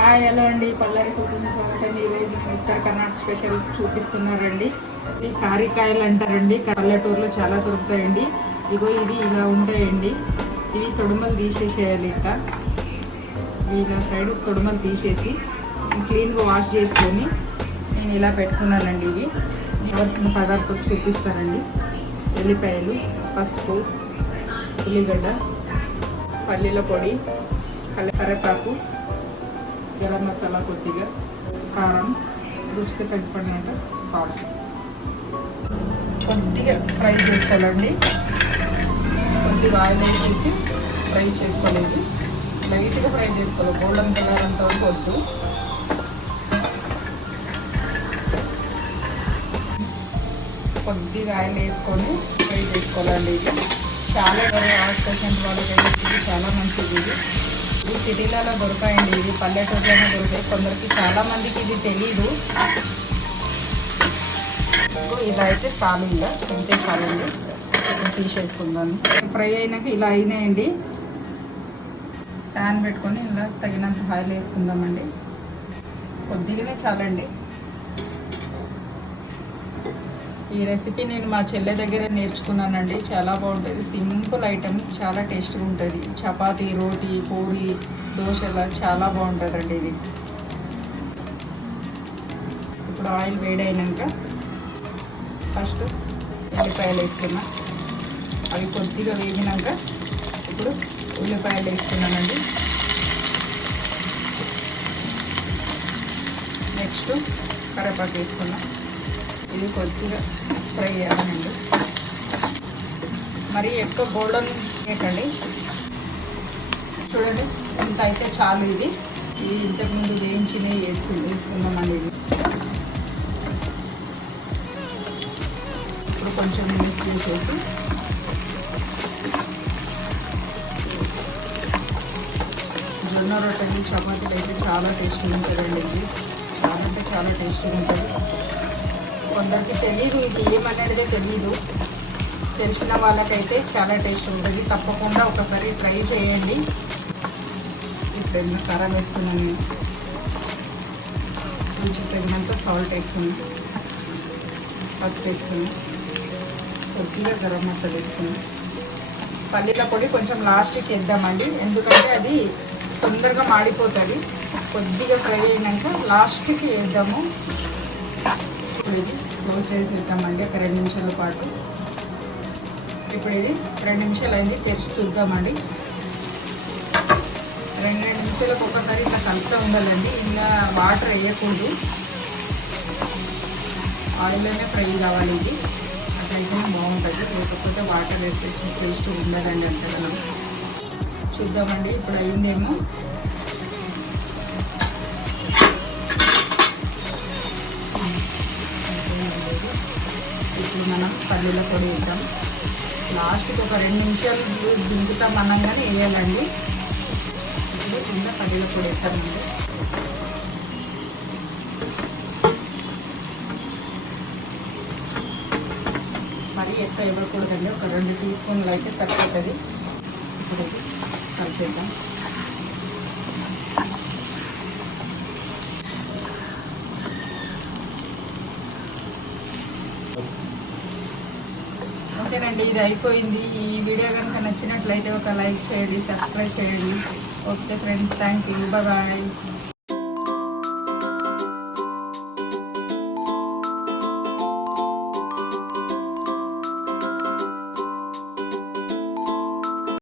Hi hello అండి, పల్లారి కుటుంబ స్వాగతం. ఈరోజు నేను ఉత్తర కర్ణాటక స్పెషల్ చూపిస్తున్నారండి. ఈ కారికాయలు అంటారండి. పల్లెటూరులో చాలా దొరుకుతాయండి. ఇగో ఇది ఇలా ఉంటాయండి. ఇవి తొడుమలు తీసేసేయాలి. ఇట్లా ఇలా సైడ్ తొడుమలు తీసేసి క్లీన్గా వాష్ చేసుకొని నేను ఇలా పెట్టుకున్నానండి. ఇవి కావాల్సిన పదార్థాలు చూపిస్తానండి. ఎల్లిపాయలు, పసుపు, ఉల్లిగడ్డ, పల్లీల పొడి, కరివేపాకు, గరం మసాలా, కొద్దిగా కారం, రుచికి తగ్గిపడినంత సాల్ట్. కొద్దిగా ఫ్రై చేసుకోవాలండి. కొద్దిగా ఆయిల్ వేసేసి ఫ్రై చేసుకోలేదు. లైట్గా ఫ్రై చేసుకోవాలి. గోల్డెన్ కలర్ అంత వరకు వద్దు. కొద్దిగా ఆయిల్ వేసుకొని ఫ్రై చేసుకోవాలండి. ఇది చాలా హార్ట్ పేషెంట్ వాళ్ళకైతే ఇది చాలా మంచిది. ఇది సిటీలలో దొరకాయండి. ఇది పల్లెటూరులోనే దొరికాయి. కొందరికి చాలా మందికి ఇది తెలీదు. ఇదైతే చాలు, ఇలా ఇంతే చాలండి. తీసేసుకుందాం. ఫ్రై అయినాక ఇలా అయినాయండి. ప్యాన్ పెట్టుకొని ఇలా తగినంత ఆయిల్ వేసుకుందామండి. కొద్దిగానే చాలండి. ఈ రెసిపీ నేను మా చెల్లె దగ్గర నేర్చుకున్నానండి. చాలా బాగుంటుంది. సింపుల్ ఐటెం, చాలా టేస్ట్గా ఉంటుంది. చపాతీ, రోటీ, పూరి, దోశలా చాలా బాగుంటుందండి ఇది. ఇప్పుడు ఆయిల్ వేడైనాక ఫస్ట్ ఉల్లిపాయలు వేసుకున్నా. అవి కొద్దిగా వేగినాక ఇప్పుడు ఉల్లిపాయలు వేసుకున్నానండి. నెక్స్ట్ కరివేపాకు వేసుకున్నా. ఇది కొద్దిగా ఫ్రై చేయాలండి. మరి ఎక్కువ గోల్డెన్ వేయకండి. చూడండి, ఇంత అయితే చాలు. ఇది ఇంతకుముందు వేయించినవి వేసుకుందామండి. ఇది ఇప్పుడు కొంచెం మిక్స్ చేసేసి జొన్న రొట్టెలు, చపాతీలు అయితే చాలా టేస్టీగా ఉంటుందండి. ఇది చాలా అంటే చాలా టేస్టీగా ఉంటుంది. కొందరికి తెలీదు, ఇది ఏమనేది తెలీదు. తెలిసిన వాళ్ళకైతే చాలా టేస్ట్ ఉంటుంది. తప్పకుండా ఒకసారి ట్రై చేయండి. ఇప్పుడు కారం వేసుకున్నాను. నేను రుచి తగినంత సాల్ట్ వేసుకున్నాను. ఫస్ట్ వేసుకున్నాను. కొద్దిగా గరం మసాలా వేసుకున్నాను. పల్లీల పొడి కొంచెం లాస్ట్కి వేద్దామండి. ఎందుకంటే అది తొందరగా మాడిపోతుంది. కొద్దిగా ఫ్రై అయినాక లాస్ట్కి వేద్దాము. ఇది క్లోజ్ చేసి వేద్దామండి ఒక 2 నిమిషాల పాటు. ఇప్పుడు ఇది 2 నిమిషాలు అయింది. తెరిచి చూద్దామండి. 2 నిమిషాలకు ఒకసారి ఇట్లా కలుపుతూ ఉండాలండి. ఇలా వాటర్ వేయకూడదు. ఆయిల్లోనే ఫ్రై కావాలి. ఇది అట్లయితేనే బాగుంటుంది. లేకపోతే వాటర్ వేస్తే టేస్ట్ ఉండదండి అంతగా. చూద్దామండి. ఇప్పుడు అయిందేమో. ఇప్పుడు మనం పల్లీల పొడి వేద్దాం. లాస్ట్కి ఒక 2 నిమిషాలు దింపుతాం అనంగానే వేయాలండి. ఇప్పుడు కింద పల్లీల పొడి వేస్తామండి. మరి ఎక్కువ ఇవ్వకూడదండి. ఒక 2 టీ స్పూన్లు అయితే సరిపోతుంది. ఇప్పుడు కలిపేద్దాం. ఓకేనండి, ఇది అయిపోయింది. ఈ వీడియో కనుక నచ్చినట్లయితే ఒక లైక్ చేయండి, సబ్స్క్రైబ్ చేయండి. Okay friends, thank you, bye.